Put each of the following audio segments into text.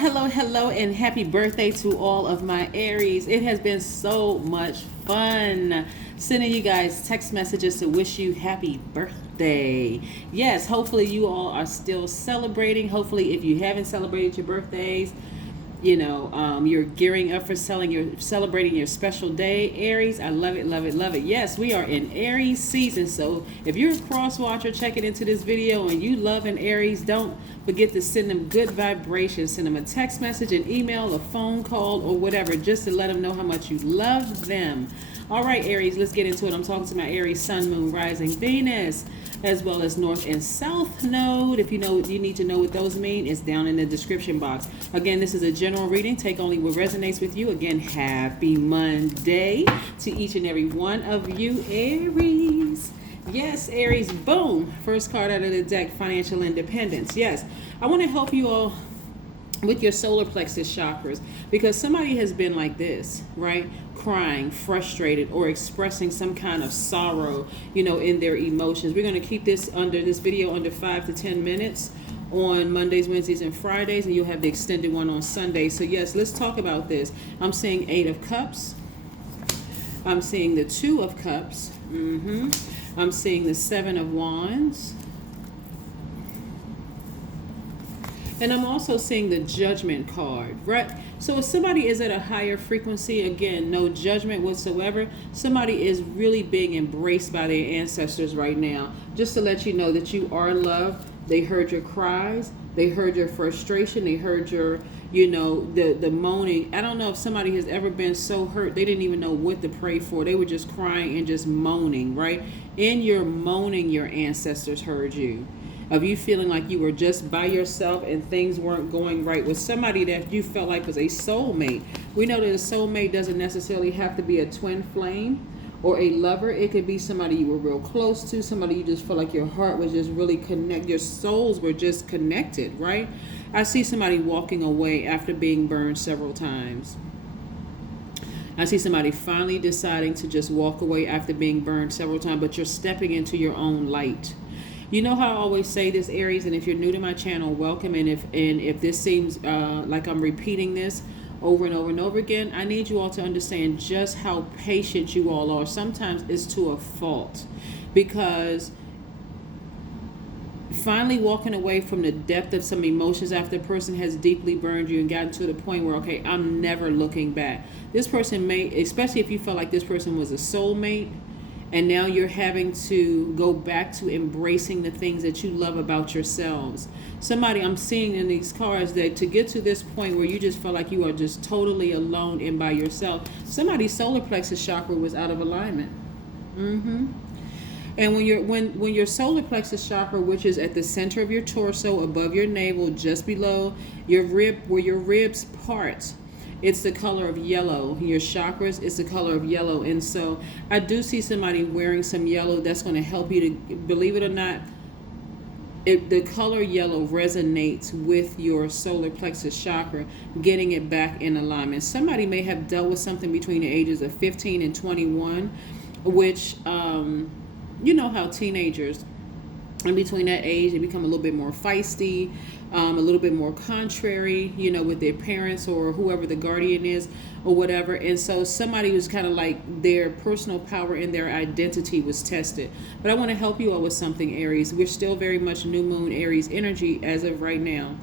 Hello, and happy birthday to all of my Aries. It has been so much fun sending you guys text messages to wish you happy birthday. Yes, hopefully you all are still celebrating. Hopefully, if you haven't celebrated your birthdays, you're gearing up for celebrating your special day, Aries. I love it, love it, love it. Yes, we are in Aries season. So if you're a cross watcher checking into this video and you love an Aries, don't forget to send them good vibrations. Send them a text message, an email, a phone call, or whatever, just to let them know how much you love them. All right, Aries, let's get into it. I'm talking to my Aries Sun, Moon, Rising, Venus, as well as North and South Node. If you need to know what those mean, it's down in the description box. Again, this is a general reading. Take only what resonates with you. Again, happy Monday to each and every one of you, Aries. Yes, Aries, boom. First card out of the deck, financial independence. Yes, I want to help you all with your solar plexus chakras, because somebody has been like this, right? Crying, frustrated, or expressing some kind of sorrow, in their emotions. We're going to keep this video under 5 to 10 minutes on Mondays, Wednesdays, and Fridays, and you'll have the extended one on Sunday. So yes, let's talk about this. I'm seeing 8 of Cups. I'm seeing the 2 of Cups. I'm seeing the 7 of Wands. And I'm also seeing the Judgment card, right? So if somebody is at a higher frequency, again, no judgment whatsoever, somebody is really being embraced by their ancestors right now. Just to let you know that you are loved. They heard your cries. They heard your frustration. They heard your, the moaning. I don't know if somebody has ever been so hurt, they didn't even know what to pray for. They were just crying and just moaning, right? In your moaning, your ancestors heard you. Of you feeling like you were just by yourself and things weren't going right with somebody that you felt like was a soulmate. We know that a soulmate doesn't necessarily have to be a twin flame or a lover. It could be somebody you were real close to, somebody you just felt like your heart was just really connected, your souls were just connected, right? I see somebody walking away after being burned several times. I see somebody finally deciding to just walk away after being burned several times, but you're stepping into your own light. You know how I always say this, Aries, and if you're new to my channel, welcome. And if this seems like I'm repeating this over and over and over again, I need you all to understand just how patient you all are. Sometimes it's to a fault, because finally walking away from the depth of some emotions after a person has deeply burned you and gotten to the point where, okay, I'm never looking back. This person may, especially if you felt like this person was a soulmate, and now you're having to go back to embracing the things that you love about yourselves. Somebody I'm seeing in these cards, that to get to this point where you just feel like you are just totally alone and by yourself, somebody's solar plexus chakra was out of alignment. And when your solar plexus chakra, which is at the center of your torso, above your navel, just below your rib, where your ribs part, it's the color of yellow. Your chakras, it's the color of yellow. And so I do see somebody wearing some yellow that's going to help you to, believe it or not, the color yellow resonates with your solar plexus chakra, getting it back in alignment. Somebody may have dealt with something between the ages of 15 and 21, which, you know how teenagers, in between that age, they become a little bit more feisty, a little bit more contrary, with their parents or whoever the guardian is or whatever. And so somebody was kind of like their personal power and their identity was tested. But I want to help you all with something, Aries. We're still very much new moon Aries energy as of right now.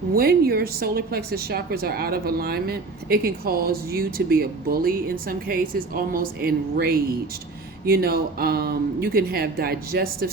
When your solar plexus chakras are out of alignment, it can cause you to be a bully in some cases, almost enraged. You can have digestive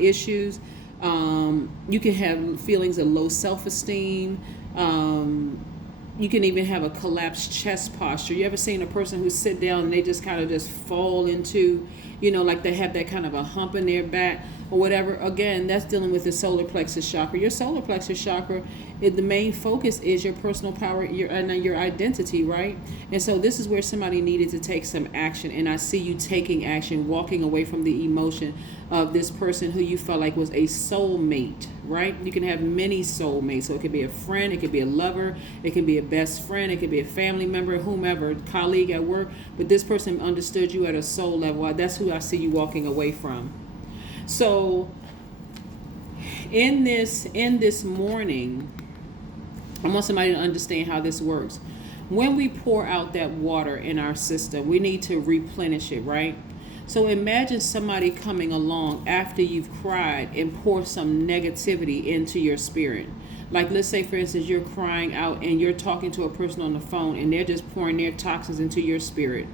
issues. You can have feelings of low self-esteem. You can even have a collapsed chest posture. You ever seen a person who sit down and they just kind of just fall into, like they have that kind of a hump in their back or whatever? Again, that's dealing with the solar plexus chakra. Your solar plexus chakra, the main focus is your personal power, your identity, right? And so this is where somebody needed to take some action. And I see you taking action, walking away from the emotion of this person who you felt like was a soulmate, right? You can have many soulmates. So it could be a friend, it could be a lover, it can be a best friend, it could be a family member, whomever, colleague at work. But this person understood you at a soul level. That's who I see you walking away from. So in this morning, I want somebody to understand how this works. When we pour out that water in our system, we need to replenish it, right? So imagine somebody coming along after you've cried and pour some negativity into your spirit. Like, let's say, for instance, you're crying out and you're talking to a person on the phone and they're just pouring their toxins into your spirit.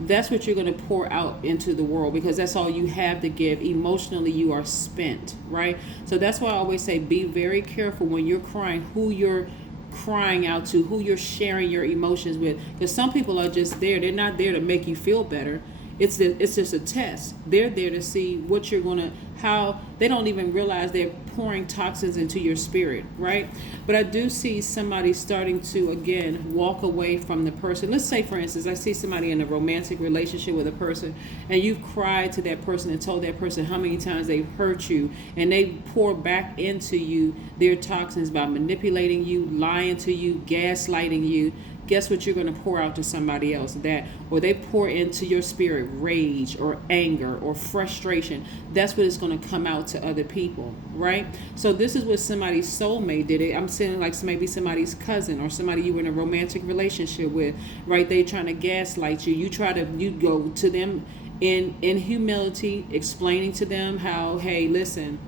That's what you're going to pour out into the world, because that's all you have to give. Emotionally, you are spent, right? So that's why I always say be very careful when you're crying, who you're crying out to, who you're sharing your emotions with, because some people are just there. They're not there to make you feel better. It's just a test. They're there to see what you're gonna, how they don't even realize they're pouring toxins into your spirit, right? But I do see somebody starting to again walk away from the person. Let's say, for instance, I see somebody in a romantic relationship with a person, and you've cried to that person and told that person how many times they've hurt you, and they pour back into you their toxins by manipulating you, lying to you, gaslighting you. Guess what you're going to pour out to somebody else? That, or they pour into your spirit rage or anger or frustration. That's what is going to come out to other people, right? So this is what somebody's soulmate did. I'm saying, like, maybe somebody's cousin or somebody you were in a romantic relationship with, right? They trying to gaslight you. You go to them in humility, explaining to them how, hey, listen,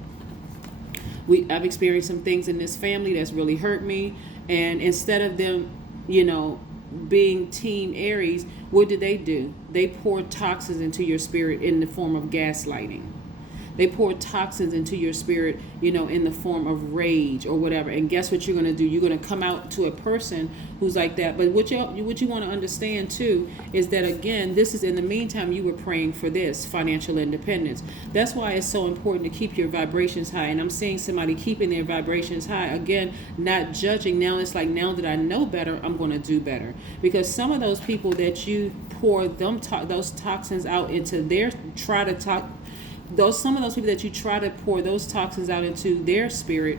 I've experienced some things in this family that's really hurt me, and instead of them, being team Aries, what do? They pour toxins into your spirit in the form of gaslighting. They pour toxins into your spirit, in the form of rage or whatever. And guess what you're going to do? You're going to come out to a person who's like that. But what you want to understand too is that, again, this is in the meantime you were praying for this financial independence. That's why it's so important to keep your vibrations high. And I'm seeing somebody keeping their vibrations high. Again, not judging. Now it's like, now that I know better, I'm going to do better. Because some of those people that you pour those toxins out into some of those people that you try to pour those toxins out into their spirit.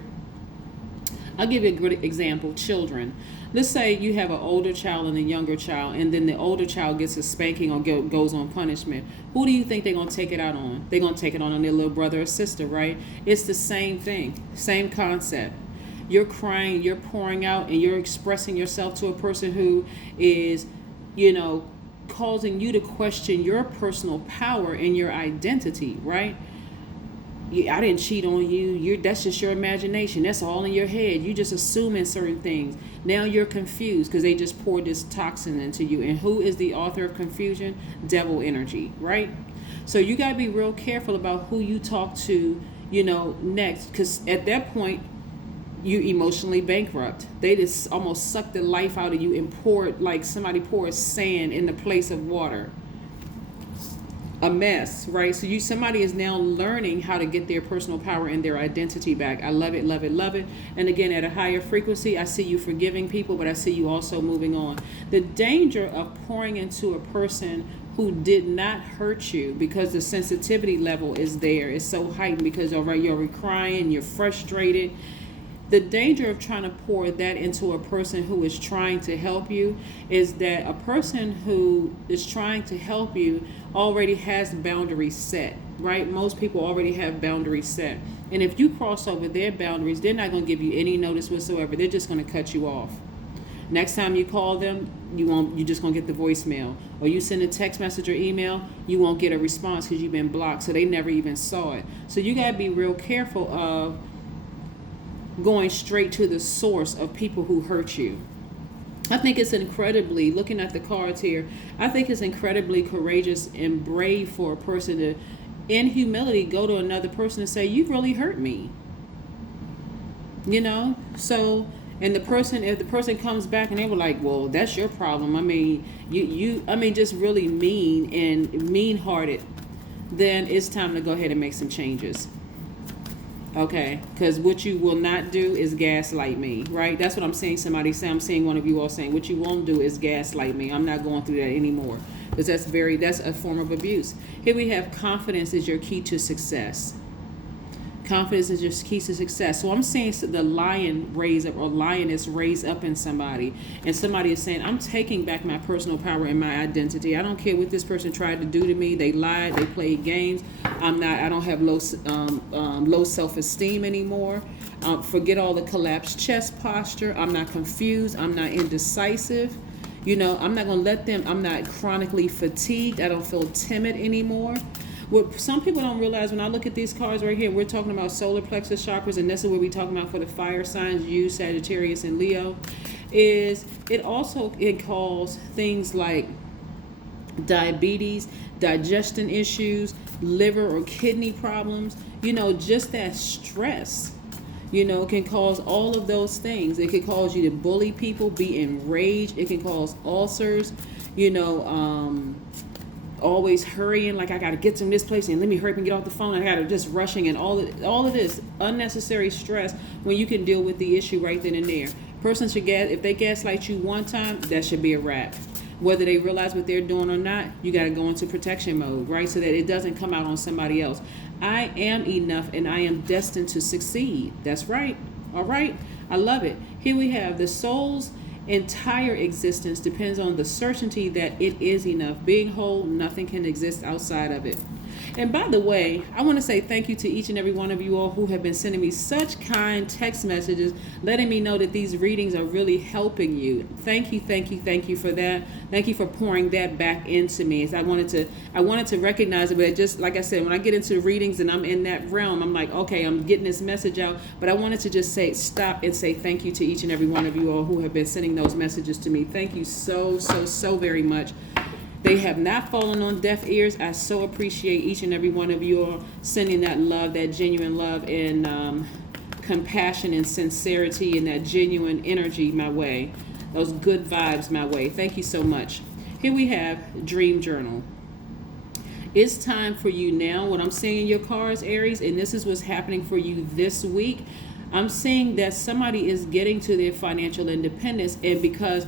I'll give you a good example. Children. Let's say you have an older child and a younger child, and then the older child gets a spanking or goes on punishment. Who do you think they're going to take it out on? They're going to take it on their little brother or sister, right? It's the same thing, same concept. You're crying, you're pouring out, and you're expressing yourself to a person who is, causing you to question your personal power and your identity, right? I didn't cheat on you. That's just your imagination. That's all in your head. You just assuming certain things. Now you're confused because they just poured this toxin into you. And who is the author of confusion? Devil energy, right? So you got to be real careful about who you talk to, next, because at that point, you emotionally bankrupt. They just almost suck the life out of you and poured, like somebody pours sand in the place of water. A mess, right? So somebody is now learning how to get their personal power and their identity back. I love it, love it, love it. And again, at a higher frequency, I see you forgiving people, but I see you also moving on. The danger of pouring into a person who did not hurt you, because the sensitivity level is there. It's so heightened because you're crying, you're frustrated. The danger of trying to pour that into a person who is trying to help you is that a person who is trying to help you already has boundaries set, right? Most people already have boundaries set. And if you cross over their boundaries, they're not going to give you any notice whatsoever. They're just going to cut you off. Next time you call them, you're just going to get the voicemail. Or you send a text message or email, you won't get a response because you've been blocked. So they never even saw it. So you got to be real careful of going straight to the source of people who hurt you. I think it's incredibly, looking at the cards here, I think it's incredibly courageous and brave for a person to, in humility, go to another person and say, you really hurt me. So, and if the person comes back and they were like, well, that's your problem. I mean, just really mean and mean-hearted, then it's time to go ahead and make some changes. Okay, because what you will not do is gaslight me, right? That's what I'm seeing somebody say. I'm seeing one of you all saying, what you won't do is gaslight me. I'm not going through that anymore. Because that's a form of abuse. Here we have confidence is your key to success. Confidence is your key to success. So I'm seeing the lion raise up, or lioness raise up in somebody. And somebody is saying, I'm taking back my personal power and my identity. I don't care what this person tried to do to me. They lied. They played games. I don't have low self-esteem anymore. Forget all the collapsed chest posture. I'm not confused. I'm not indecisive. You know, I'm not going to let them, I'm not chronically fatigued. I don't feel timid anymore. What some people don't realize when I look at these cards right here, we're talking about solar plexus chakras, and this is what we're talking about for the fire signs, you, Sagittarius, and Leo, is it causes things like diabetes, digestion issues, liver or kidney problems. You know, just that stress, you know, can cause all of those things. It can cause you to bully people, be enraged. It can cause ulcers, you know, always hurrying, like I got to get to this place and let me hurry up and get off the phone. I got to just rushing, and all of this unnecessary stress when you can deal with the issue right then and there. Person should if they gaslight you one time, that should be a wrap. Whether they realize what they're doing or not, you got to go into protection mode, right? So that it doesn't come out on somebody else. I am enough and I am destined to succeed. That's right. All right. I love it. Here we have the soul's entire existence depends on the certainty that it is enough. Being whole, nothing can exist outside of it. And by the way, I want to say thank you to each and every one of you all who have been sending me such kind text messages, letting me know that these readings are really helping you. Thank you, thank you, thank you for that. Thank you for pouring that back into me. I wanted to recognize it, but it just, like I said, when I get into readings and I'm in that realm, I'm like, okay, I'm getting this message out. But I wanted to just stop and say thank you to each and every one of you all who have been sending those messages to me. Thank you so very much. They have not fallen on deaf ears. I so appreciate each and every one of you all sending that love, that genuine love and compassion and sincerity and that genuine energy my way. Those good vibes my way. Thank you so much. Here we have Dream Journal. It's time for you now. What I'm seeing in your cards, Aries, and this is what's happening for you this week. I'm seeing that somebody is getting to their financial independence, and because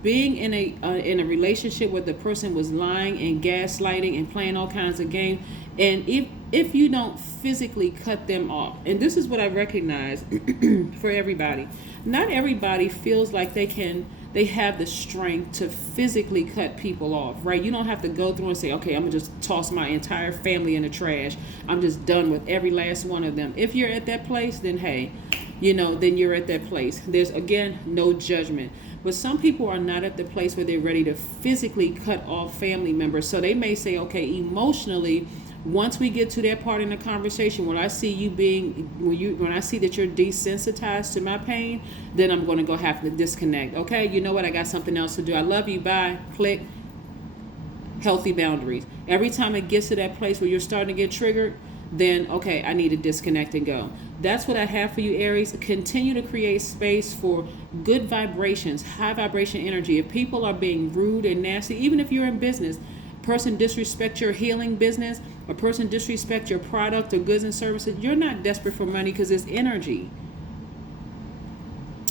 being in a relationship where the person was lying and gaslighting and playing all kinds of games, and if you don't physically cut them off, and this is what I recognize for everybody, not everybody feels like they have the strength to physically cut people off, right? You don't have to go through and say, okay, I'm gonna just toss my entire family in the trash. I'm just done with every last one of them. If you're at that place, then hey, you know, then you're at that place. There's, again, no judgment. But some people are not at the place where they're ready to physically cut off family members. So they may say, okay, emotionally, once we get to that part in the conversation, when I see when I see that you're desensitized to my pain, then I'm going to go have to disconnect. Okay, you know what? I got something else to do. I love you. Bye. Click. Healthy boundaries. Every time it gets to that place where you're starting to get triggered, then okay, I need to disconnect and go. That's what I have for you, Aries. Continue to create space for good vibrations, high vibration energy. If people are being rude and nasty, even if you're in business, person disrespect your healing business, a person disrespect your product or goods and services, you're not desperate for money because it's energy.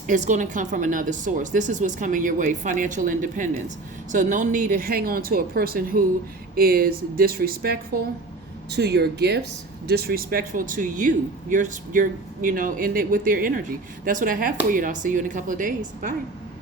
It's going to come from another source. This is what's coming your way, financial independence. So no need to hang on to a person who is disrespectful to your gifts, disrespectful to you. You're you know, in it with their energy. That's what I have for you, and I'll see you in a couple of days. Bye.